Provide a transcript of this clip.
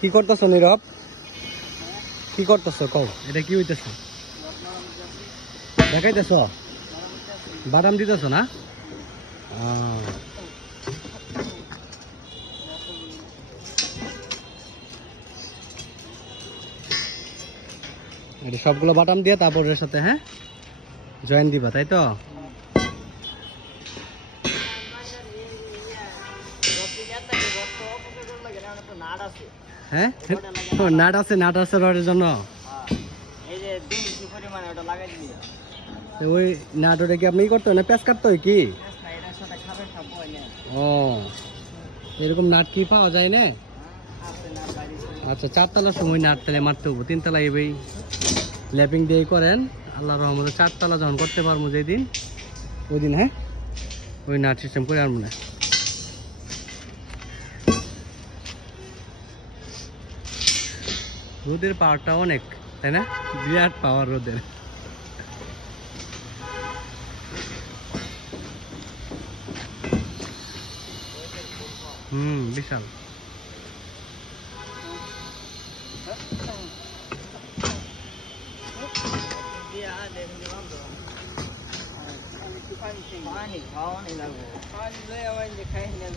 কি করতেছ, নীরব? কি করতেছ, কও? এটা কি হইতেছে? দেখাইতেছ? বাদাম দিতেছ না। এটা সবগুলো বাটাম দিয়ে তারপর এর সাথে হ্যাঁ? জয়েন দিবা, তাই তো? হ্যাঁ? নাট আছে নাট আছে রডের জন্য? এই যে দিন কি পরিমাণে ওটা লাগাই দিবি। তো ওই নাট ওটা কি আপনি করতে হয় না? কাটতে হয় কি? ও এরকম নাট কি পাওয়া যায় না? বাড়ি আচ্ছা চারতলার সময় নাট তাহলে মারতে হব তিনতলা এবেই ল্যাপিং দিয়ে করেন আল্লাহ রহমতে চারতলা যখন করতে পারব যেদিন ওই দিন হ্যাঁ? ওই নাট সিস্টেম করে আনব না। রোদের পাওয়ারটা অনেক তাই না বিরাট পাওয়ার রোদের হুম বিশাল দিয়া দেখুন বন্ধ পানি খাওয়া নেই লাগবো পানি লই আমার যে খাই নেই